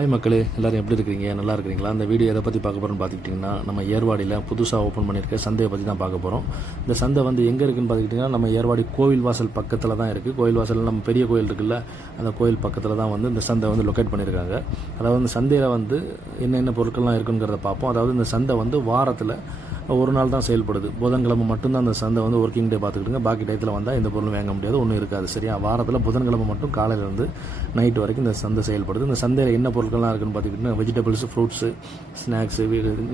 Hi மக்களே, எல்லோரும் எப்படி இருக்கிறீங்க? நல்லா இருக்கிறீங்களா? இந்த வீடியோ எதை பற்றி பார்க்க போகிறோன்னு பார்த்துக்கிட்டிங்கன்னா, நம்ம ஏர்வாடியில் புதுசாக ஓப்பன் பண்ணியிருக்க சந்தையை பற்றி தான் பார்க்க போகிறோம். இந்த சந்தை வந்து எங்கே இருக்குதுன்னு பார்த்துக்கிட்டிங்கன்னா, நம்ம ஏர்வாடி கோவில் வாசல் பக்கத்தில் தான் இருக்குது. கோவில் வாசல் நம்ம பெரிய கோயில் இருக்குல்ல, அந்த கோயில் பக்கத்தில் தான் வந்து இந்த சந்தை வந்து லொக்கேட் பண்ணியிருக்காங்க. அதாவது இந்த சந்தையில் வந்து என்னென்ன பொருட்கள்லாம் இருக்குங்கிறத பார்ப்போம். அதாவது இந்த சந்தை வந்து வாரத்தில் ஒரு நாள் தான் செயல்படுது. புதன்கிழமை மட்டும்தான் அந்த சந்தை வந்து ஒர்க்கிங் டே பார்த்துக்கிட்டுங்க. பாக்கி டயத்தில் வந்தால் இந்த பொருள் வாங்க முடியாது, ஒன்றும் இருக்காது. சரியா? வாரத்தில் புதன்கிழமை மட்டும் காலையிலேருந்து நைட்டு வரைக்கும் இந்த சந்தை செயல்படுது. இந்த சந்தையில் என்ன பொருட்கள்லாம் இருக்குன்னு பார்த்துக்கிட்டிங்கன்னா, வெஜிடபிள்ஸ், ஃப்ரூட்ஸு, ஸ்நாக்ஸு,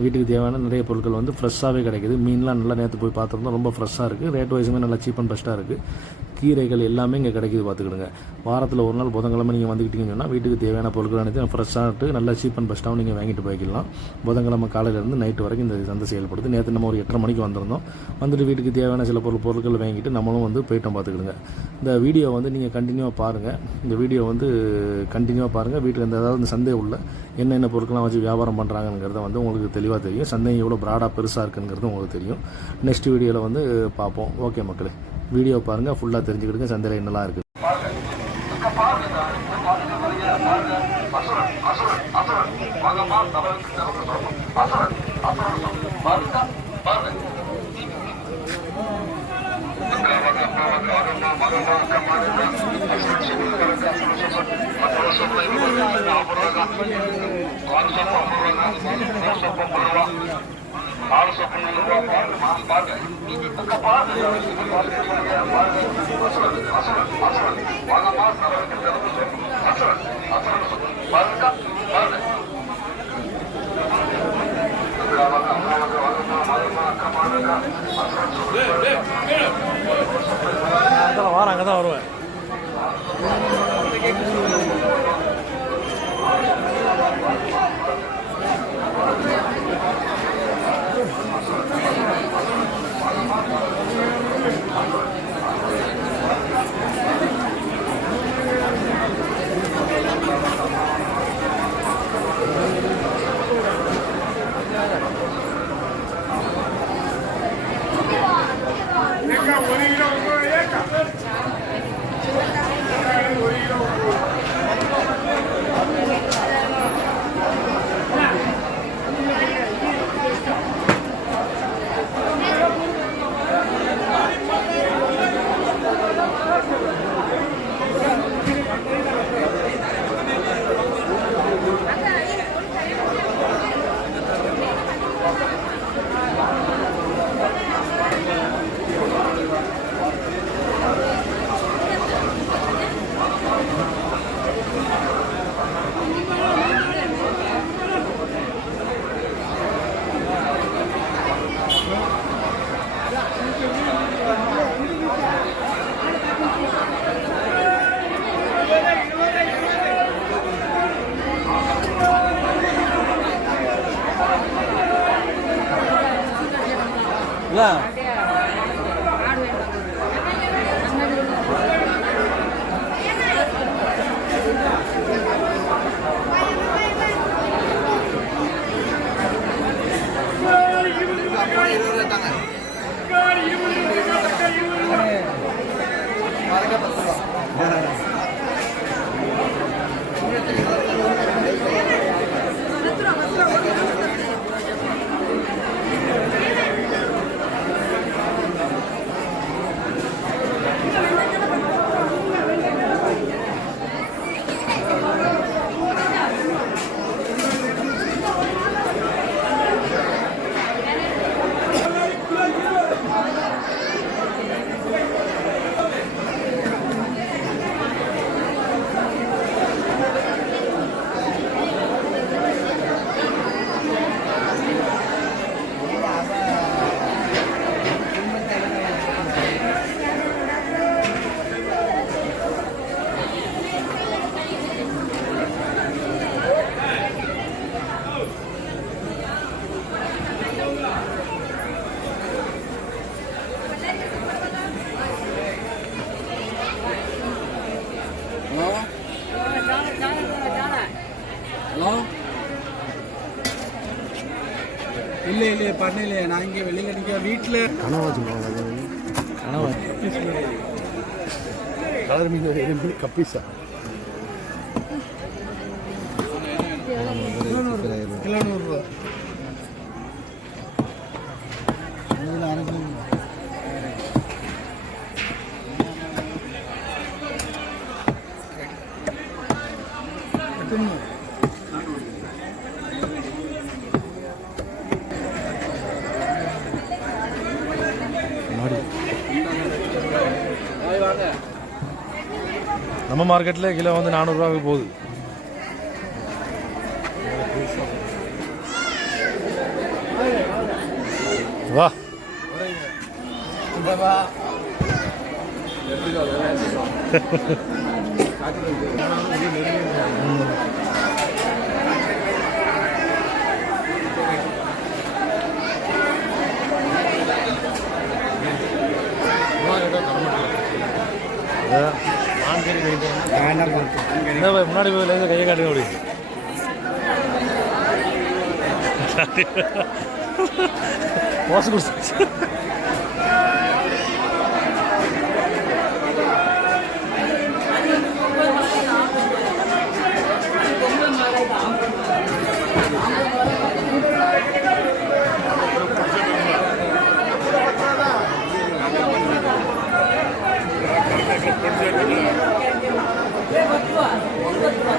வீட்டுக்கு தேவையான நிறைய பொருட்கள் வந்து ஃப்ரெஷ்ஷாகவே கிடைக்குது. மீன்லாம் நல்லா நேற்று போய் பார்த்துருந்தோம், ரொம்ப ஃப்ரெஷ்ஷாக இருக்குது. ரேட் வைஸுமே நல்லா சீப் அண்ட் பெஸ்ட்டாக இருக்குது. கீரைகள் எல்லாமே இங்கே கிடைக்குது பார்த்துக்கிடுங்க. வாரத்தில் ஒரு நாள் புதன்கிழமை நீங்கள் வந்துக்கிட்டீங்கன்னு சொன்னால் வீட்டுக்கு தேவையான பொருட்கள் அனைத்தையும் ஃப்ரெஷ்ஷாகிட்டு நல்லா சீப் அண்ட் பெஸ்ட்டாகவும் நீங்கள் வாங்கிட்டு போய்க்கலாம். புதன்கிழமை காலையிலேருந்து நைட்டு வரைக்கும் இந்த சந்தை செயல்படுது. நேற்று நம்ம ஒரு 8:30 மணிக்கு வந்திருந்தோம். வந்துட்டு வீட்டுக்கு தேவையான சில பொருட்கள் வாங்கிட்டு நம்மளும் வந்து போயிட்டோம் பார்த்துக்கிடுங்க. இந்த வீடியோ வந்து நீங்கள் கண்டினியூவாக பாருங்கள். இந்த வீடியோ வந்து கண்டினியூவாக பாருங்கள். வீட்டுக்கு அதாவது இந்த சந்தை உள்ள என்னென்ன பொருட்கள்லாம் வச்சு வியாபாரம் பண்ணுறாங்கிறத வந்து உங்களுக்கு தெளிவாக தெரியும். சந்தை எவ்வளோ ப்ராடாக பெருசாக இருக்குங்கிறது உங்களுக்கு தெரியும். நெக்ஸ்ட் வீடியோவில் வந்து பார்ப்போம். ஓகே மக்களே, வீடியோ பாருங்கள், ஃபுல்லாக தெரிஞ்சுக்கிடுங்க சந்தையில் என்னெல்லாம் இருக்குது. வாரம் அங்கே தான் வருவேன். ஹலோ, இல்லை இல்லை பண்ணலையே. நான் இங்கே வெளியில் நிற்க வீட்டில் கனவா சொல்லுவாங்க. கனவா கலர் மீன் கப்பீஸா கிலோ 100 ரூபா. நம்ம மார்க்கெட்டில் கிலோ வந்து 400 ரூபாய்க்கு போகுது. வா முன்னாடி போய் கையை காட்டுங்க அப்படி. மோசம் கொடுத்து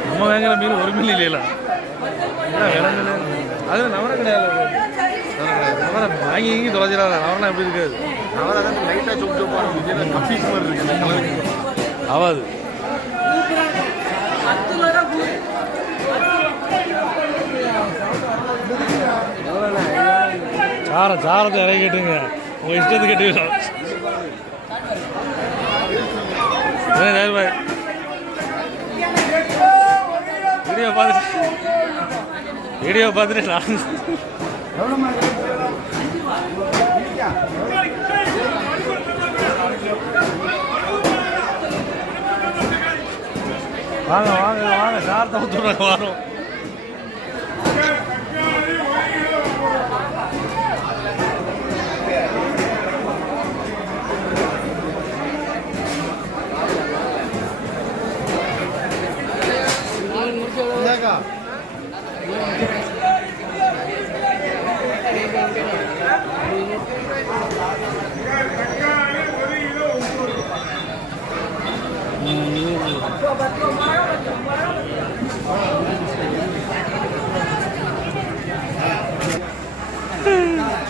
நம்ம வாங்குற மீன் 1 மில்லி இல்லையா? விலங்குல அது நவர கிடையாது. நவர வாங்கி இங்கி தொலைச்சிடாத. நவரெலாம் எப்படி இருக்காது? நவர தான் லைட்டாக சொப்பு சொப்பாக கஃபீஸ் மாதிரி இருக்குது. ஆகாது. சாரத்தை இறக்கிட்டுங்க. உங்கள் இஷ்டத்துக்கு கட்டுவிடும். வீடியோ பார்த்துட்டு நான் வாங்க வாங்க வாங்க சாரத்தை ஊற்றுறாங்க வரும்.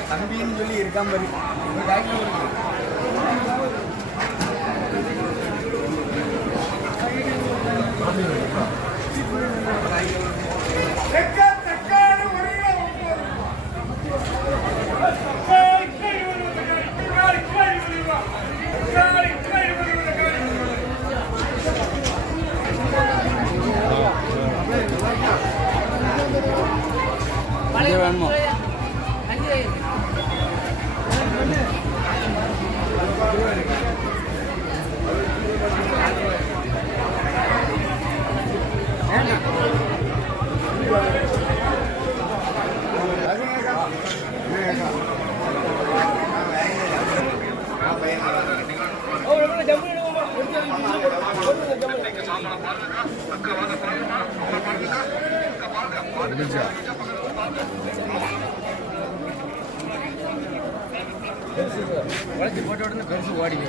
தம்பின்னு சொல்லி இருக்காம வேணுமா? வளர்ச்சி போட்ட உடனே பெருசு ஓடிங்க.